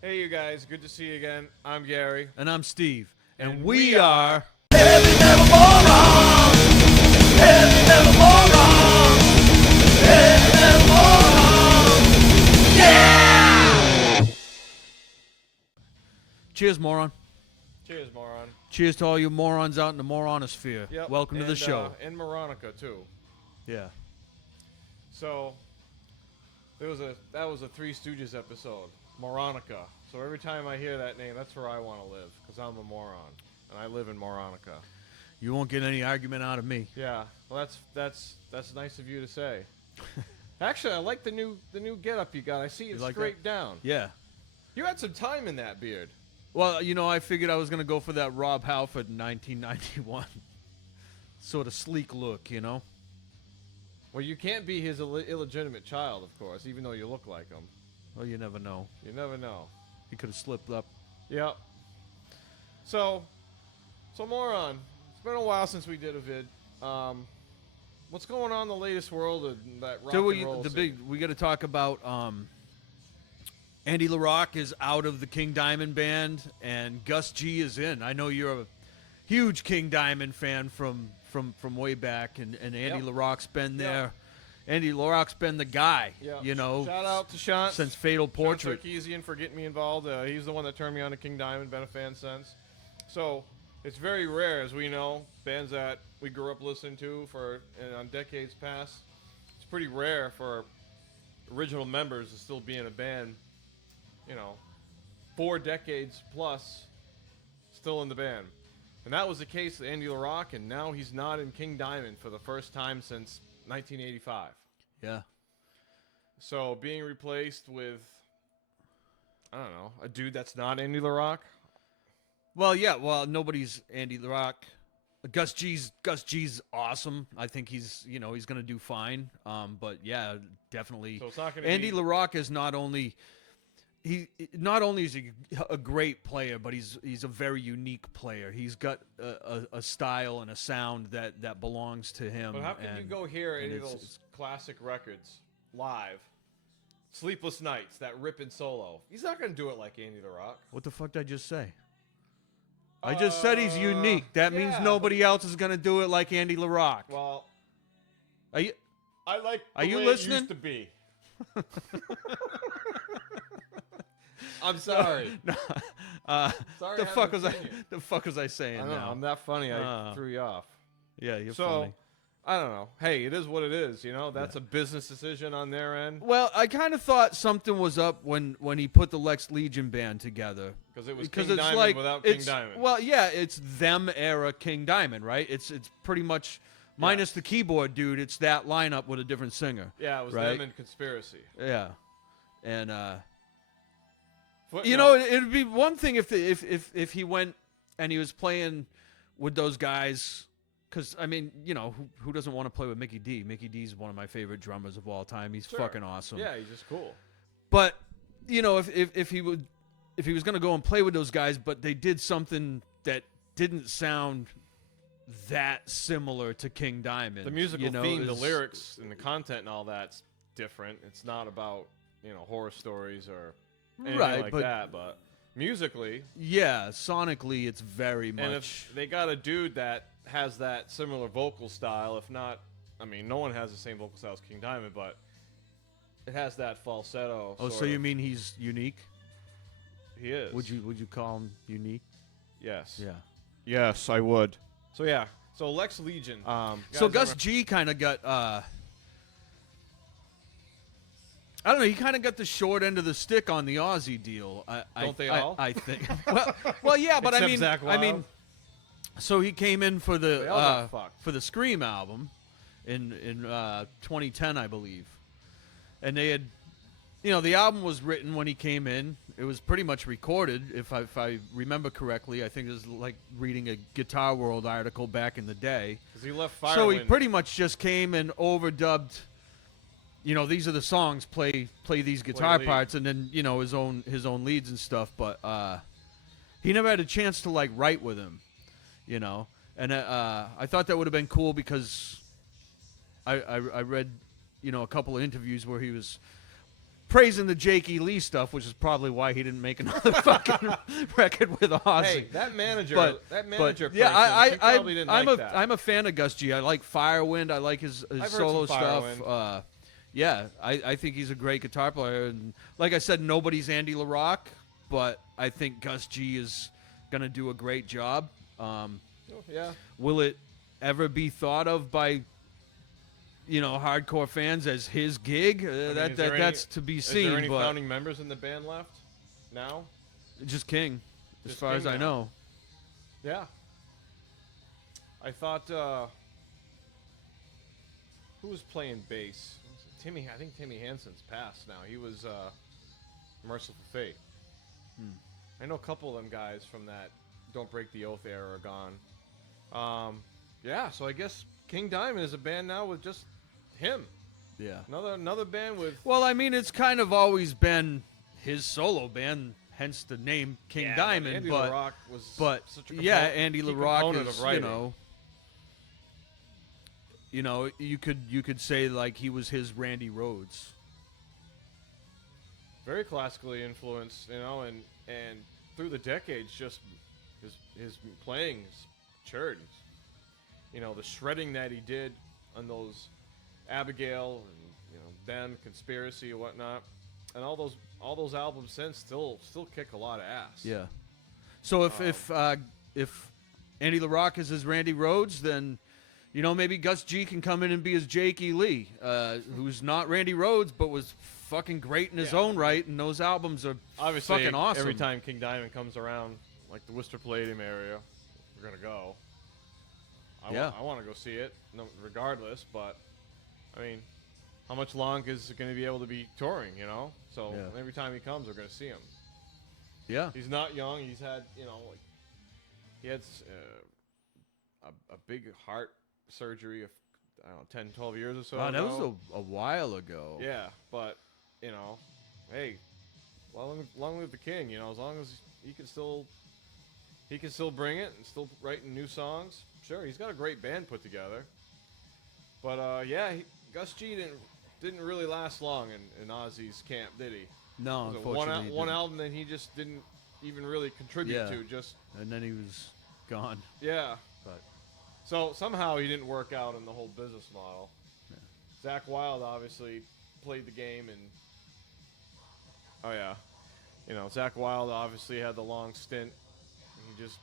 Hey, you guys. Good to see you again. I'm Gary. And I'm Steve. And we are... Heavy metal morons! Heavy metal morons! Heavy metal morons! Yeah! Cheers, moron. Cheers, moron. Cheers to all you morons out in the moronosphere. Yep. Welcome to the show. And Moronica, too. Yeah. So, that was a Three Stooges episode. Moronica. So every time I hear that name, that's where I want to live, because I'm a moron. And I live in Moronica. You won't get any argument out of me. Yeah. Well, that's nice of you to say. Actually, I like the new getup you got. I see it's like straight down. Yeah. You had some time in that beard. Well, you know, I figured I was going to go for that Rob Halford 1991 sort of sleek look, you know? Well, you can't be his illegitimate child, of course, even though you look like him. Well, you never know. You never know. He could have slipped up. Yep. So moron. It's been a while since we did a vid. What's going on in the latest world of that rock and roll scene? We got to talk about Andy LaRocque is out of the King Diamond band and Gus G is in. I know you're a huge King Diamond fan from way back, and Andy LaRocque's been there. Yep. Andy LaRocque's been the guy, you know. Shout out to Sean. Since Fatal Portrait. Sean Sarkeesian for getting me involved. He's the one that turned me on to King Diamond. Been a fan since. So it's very rare, as we know, bands that we grew up listening to on decades past. It's pretty rare for original members to still be in a band, 4 decades plus, still in the band. And that was the case with Andy LaRocque, and now he's not in King Diamond for the first time since 1985. Yeah. So being replaced with, I don't know, a dude that's not Andy LaRocque. Well, yeah. Well, nobody's Andy LaRocque. Gus G's awesome. I think he's going to do fine. But yeah, definitely. So it's not going to Andy LaRocque is not only is he a great player, but he's a very unique player. He's got a style and a sound that belongs to him. But how can you go hear any of those classic records live? Sleepless Nights, that ripping solo. He's not going to do it like Andy LaRocque. What the fuck did I just say? I just said he's unique. That means nobody else is going to do it like Andy LaRocque. Well, I like are the you way listening? It used to be. I'm sorry. No. Sorry. The fuck was I saying? I know. Now? I'm that funny. I threw you off. Yeah, you're so, funny. I don't know. Hey, it is what it is. That's a business decision on their end. Well, I kind of thought something was up when he put the Lex Legion band together. Because it was King Diamond without King Diamond. Well, yeah, it's them era King Diamond, right? It's pretty much minus the keyboard dude. It's that lineup with a different singer. Yeah, it was right? them and Conspiracy. Yeah, and Footnote. it'd be one thing if he went and he was playing with those guys. Because, I mean, who doesn't want to play with Mickey D? Mickey D's one of my favorite drummers of all time. He's fucking awesome. Yeah, he's just cool. But, if he was going to go and play with those guys, but they did something that didn't sound that similar to King Diamond. The musical theme, the lyrics, and the content and all that's different. It's not about, horror stories or anything like that, but musically. Yeah, sonically, it's very much. And if they got a dude that has that similar vocal style, if not, I mean, no one has the same vocal style as King Diamond, but it has that falsetto. Oh, so you mean he's unique? He is. Would you call him unique? Yes. Yeah. Yes, I would. So yeah. So Lex Legion. So Gus G kind of got. I don't know. He kind of got the short end of the stick on the Ozzy deal. Don't they all? I think. well, yeah, but Except Zach Wild. So he came in for They all got fucked. the Scream album in 2010, I believe, and they had, the album was written when he came in. It was pretty much recorded, if I remember correctly. I think it was like reading a Guitar World article back in the day. Because he left Firewind. So he pretty much just came and overdubbed. These are the songs. Play these guitar parts, and then his own leads and stuff. But he never had a chance to like write with him. And I thought that would have been cool because I read, a couple of interviews where he was praising the Jake E. Lee stuff, which is probably why he didn't make another fucking record with Ozzy. Hey, that manager, But yeah, he probably didn't like that. I'm a fan of Gus G. I like Firewind. I like his solo stuff. Yeah, I think he's a great guitar player. And like I said, nobody's Andy LaRocque, but I think Gus G is going to do a great job. Yeah. Will it ever be thought of by, hardcore fans as his gig? That's to be seen. Is there any but founding members in the band left now? just King, as Just far King as I now. know. Yeah. I thought, who was playing bass? I think Timmy Hansen's passed now. He was Merciful Fate. I know a couple of them guys from that Don't Break the Oath era are gone. Yeah, so I guess King Diamond is a band now with just him. Yeah. Another band with... Well, I mean, it's kind of always been his solo band, hence the name King Diamond. Andy but LaRocque was such a Andy key LaRocque component is, of writing. you could say like he was his Randy Rhoads. Very classically influenced, and through the decades, just his playing has matured. The shredding that he did on those Abigail and then Conspiracy and whatnot, and all those albums since still kick a lot of ass. Yeah. So if Andy LaRocque is his Randy Rhoads, then maybe Gus G can come in and be his Jake E. Lee, who's not Randy Rhoads but was fucking great in his own right, and those albums are Obviously, fucking awesome. every time King Diamond comes around, like the Worcester Palladium area, we're gonna go. I want to go see it, regardless. But I mean, how much longer is it going to be able to be touring? So every time he comes, we're going to see him. Yeah. He's not young. He's had he had a big heart surgery of 10, 12 years or so Oh, that ago. was a while ago. Yeah, but hey, long live the king. As long as he can still bring it and still writing new songs. Sure, he's got a great band put together. But Gus G didn't really last long in Ozzy's camp, did he? No, Was it unfortunately. one album that he just didn't even really contribute to. Just and then he was gone. yeah. But So somehow he didn't work out in the whole business model. Yeah. Zach Wilde obviously played the game, and Zach Wilde obviously had the long stint. And he just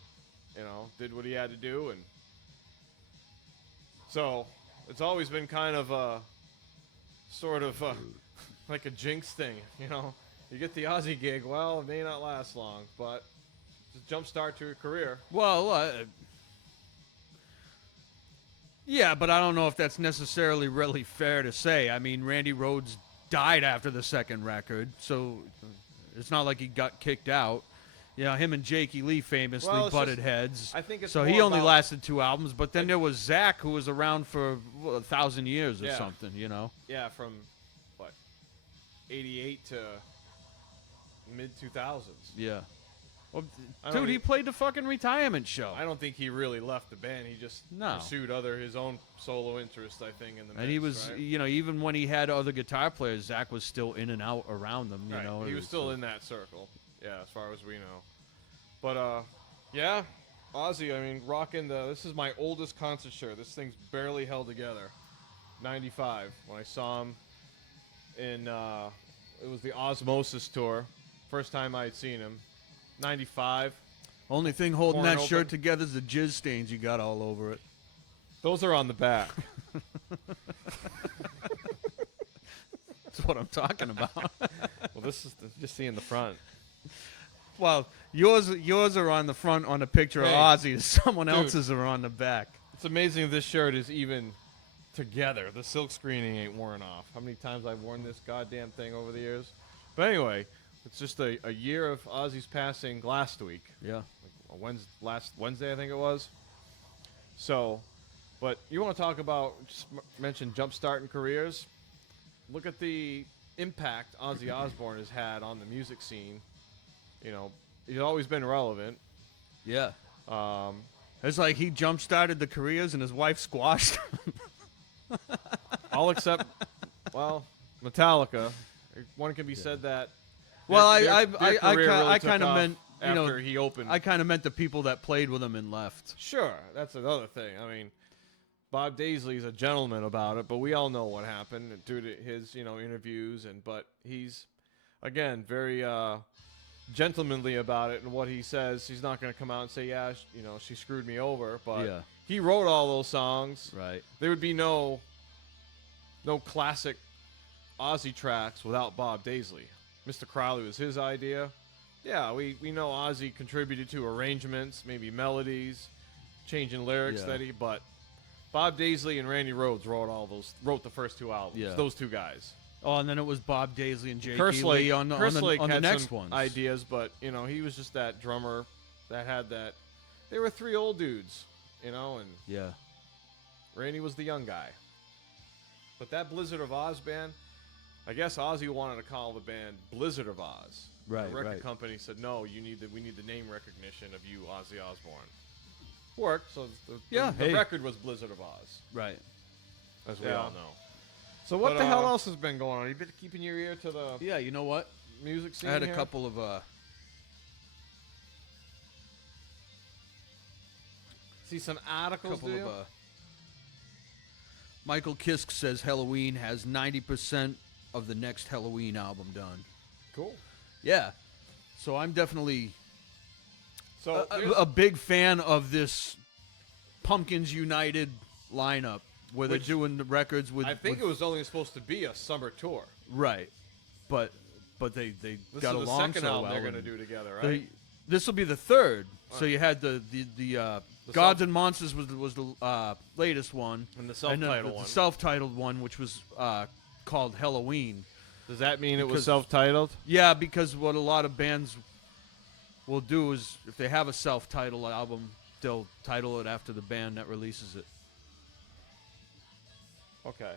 did what he had to do, and so it's always been kind of a sort of like a jinx thing. You get the Ozzy gig, well, it may not last long, but just jumpstart to your career. well, yeah, but I don't know if that's necessarily really fair to say. I mean, Randy Rhoads died after the second record, so it's not like he got kicked out. Him and Jake E. Lee famously butted heads. I think it's so more he only about- lasted 2 albums, but then there was Zach, who was around for 1,000 years or Yeah. something. Yeah, from what, 88 to mid 2000s. Yeah. Well, I don't dude, he e- played the fucking retirement show. I don't think he really left the band. He just No. pursued his own solo interests, I think, in the And he mix, was, right? even when he had other guitar players, Zach was still in and out around them. Right. It He was still in that circle. Yeah, as far as we know. But yeah, Ozzy. I mean, rocking this is my oldest concert shirt. This thing's barely held together. 95 when I saw him in it was the Osmosis tour. First time I'd seen him. 95. Only thing holding Torn that shirt open. together is the jizz stains you got all over it. Those are on the back. That's what I'm talking about. Well, this is just seeing the front. Well, yours are on the front on the picture Hey, of Ozzy. Someone dude. else's are on the back. It's amazing this shirt is even together. The silk screening ain't worn off. How many times I've worn this goddamn thing over the years? But anyway, it's just a year of Ozzy's passing last week. Yeah. Last Wednesday, I think it was. So, but you want to talk about, just mention jump-starting careers? Look at the impact Ozzy Osbourne has had on the music scene. He's always been relevant. Yeah. Um, It's like he jump-started the careers and his wife squashed him. all except, well, Metallica One can be said that. Well, their career really I took kind of off meant, you know, after he opened. I kind of meant the people that played with him and left. Sure, that's another thing. I mean, Bob Daisley's a gentleman about it, but we all know what happened due to his, interviews, but he's, again, very gentlemanly about it and what he says. He's not going to come out and say, yeah, she screwed me over, but he wrote all those songs. Right. There would be no classic Ozzy tracks without Bob Daisley. Mr. Crowley was his idea. Yeah, we know Ozzy contributed to arrangements, maybe melodies, changing lyrics but Bob Daisley and Randy Rhoads wrote the first two albums. Yeah. Those two guys. Oh, and then it was Bob Daisley and Jake Kerslake, Lee on the had next some ones. ideas, but he was just that drummer that had that. They were three old dudes, and Randy was the young guy. But that Blizzard of Oz band, I guess Ozzy wanted to call the band Blizzard of Oz. Right, the record company said, no, we need the name recognition of you, Ozzy Osbourne. Worked, so the record was Blizzard of Oz. Right. As we all know. So what the hell else has been going on? You been keeping your ear to the Yeah, you know what? music scene I had a here? couple of See some articles, do you? Michael Kiske says Helloween has 90% of the next Helloween album done. Cool. Yeah. So I'm definitely So a big fan of this Pumpkins United lineup where they're Which doing the records with. I think it was only supposed to be a summer tour. Right, but they This got is the along second so album well. they're going to do together, right? This will be the third. So you had the Gods self- and Monsters was the latest one, And the self-titled one. The self-titled one, which was called Helloween. Does that mean it was Because- self-titled? Yeah, because what a lot of bands will do is if they have a self-titled album, they'll title it after the band that releases it. Okay,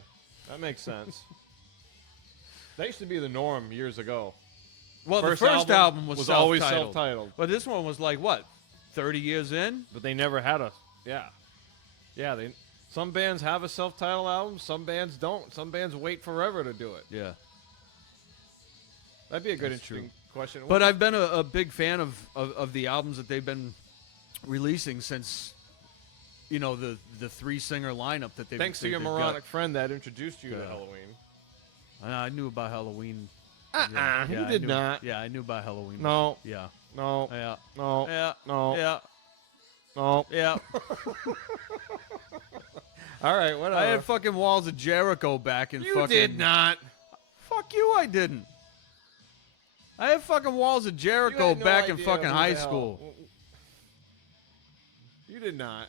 that makes sense. That used to be the norm years ago. Well, First the first album was always self-titled. self-titled. But this one was like, what, 30 years in? But they never had a some bands have a self-titled album, some bands don't. Some bands wait forever to do it. Yeah. That'd be a good That's interesting question. But I've been a big fan of the albums that they've been releasing since, the three-singer lineup that they've thanks to your they've moronic friend that introduced you to Yeah. Helloween. got. I knew about Halloween. You I did knew- not. Yeah, I knew about Halloween. No. Yeah. No. Yeah. No. Yeah. No. Yeah. No. Yeah. All right. Whatever. I had fucking Walls of Jericho back in you fucking. did not. Fuck you, I didn't. I had fucking Walls of You Jericho had no back in idea fucking who high the hell- school. You did not.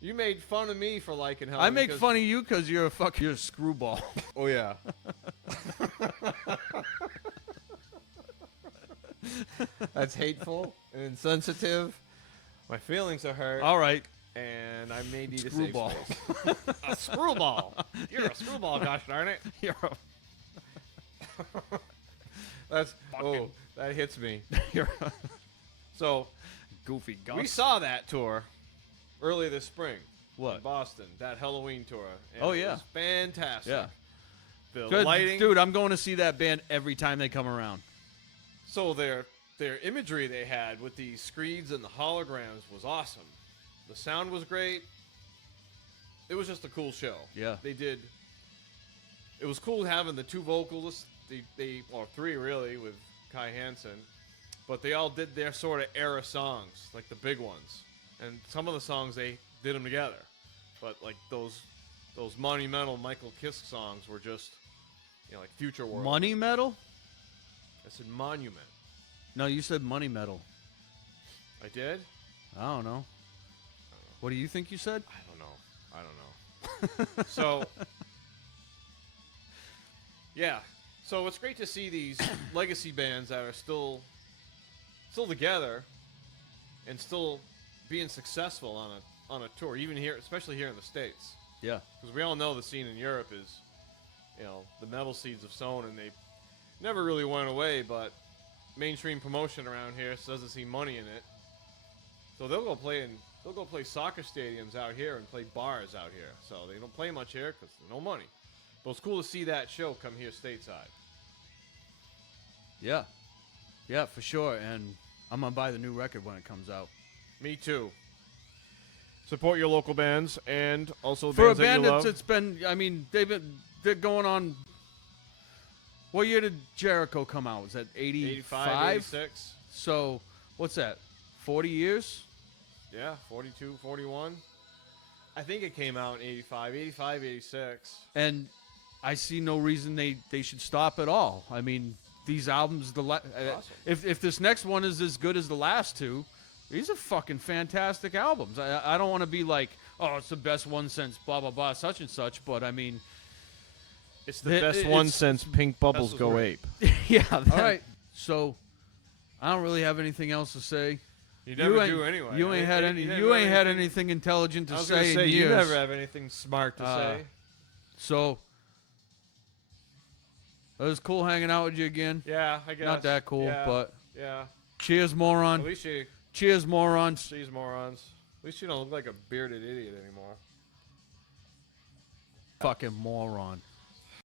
You made fun of me for liking Helloween. I make fun of you because you're a screwball. Oh yeah. That's hateful and insensitive. My feelings are hurt, All right. and I may need Screwball. a safe space. A screwball. You're a screwball, gosh darn it. You're a That's that hits me. you're a So goofy guy. we saw that tour early this spring. What? In Boston, that Halloween tour. And Oh, it yeah. was fantastic. Yeah. The Good. lighting, Dude, I'm going to see that band every time they come around. So their imagery they had with the screens and the holograms was awesome. The sound was great. It was just a cool show. Yeah. They did. It was cool having the two vocalists. Or three really with Kai Hansen, but they all did their sort of era songs, like the big ones. And some of the songs they did them together, but like those monumental Michael Kiske songs were just, like Future World. Money Metal? I said monument. No, you said Money Metal. I did? I don't know. What do you think you said? I don't know. So, yeah. So it's great to see these legacy bands that are still together and still being successful on a tour, even here, especially here in the States. Yeah. Because we all know the scene in Europe is, the metal seeds have sown, and they never really went away, but mainstream promotion around here doesn't see money in it. So they'll go play soccer stadiums out here and play bars out here. So they don't play much here because there's no money. But it's cool to see that show come here stateside. Yeah. Yeah, for sure. And I'm going to buy the new record when it comes out. Me too. Support your local bands and also For a bands that band you love. it's been, I mean, they're going on. What year did Jericho come out? Was that 85? 86. So, what's that? 40 years? Yeah, 42, 41. I think it came out in 85, 86. And I see no reason they should stop at all. I mean, these albums, Awesome. if this next one is as good as the last two, these are fucking fantastic albums. I don't want to be like, oh, it's the best one since blah, blah, blah, such and such. But, I mean, It's the best one since Pink Bubbles Go Ape. yeah. All right. So, I don't really have anything else to say. You never do anyway. You ain't had anything intelligent to I was gonna say say in you years. never have anything smart to say. So, it was cool hanging out with you again. Yeah, I guess. Not that cool, yeah, but yeah. cheers, At moron. least you, Cheers, morons. these morons. At least you don't look like a bearded idiot anymore. Fucking moron.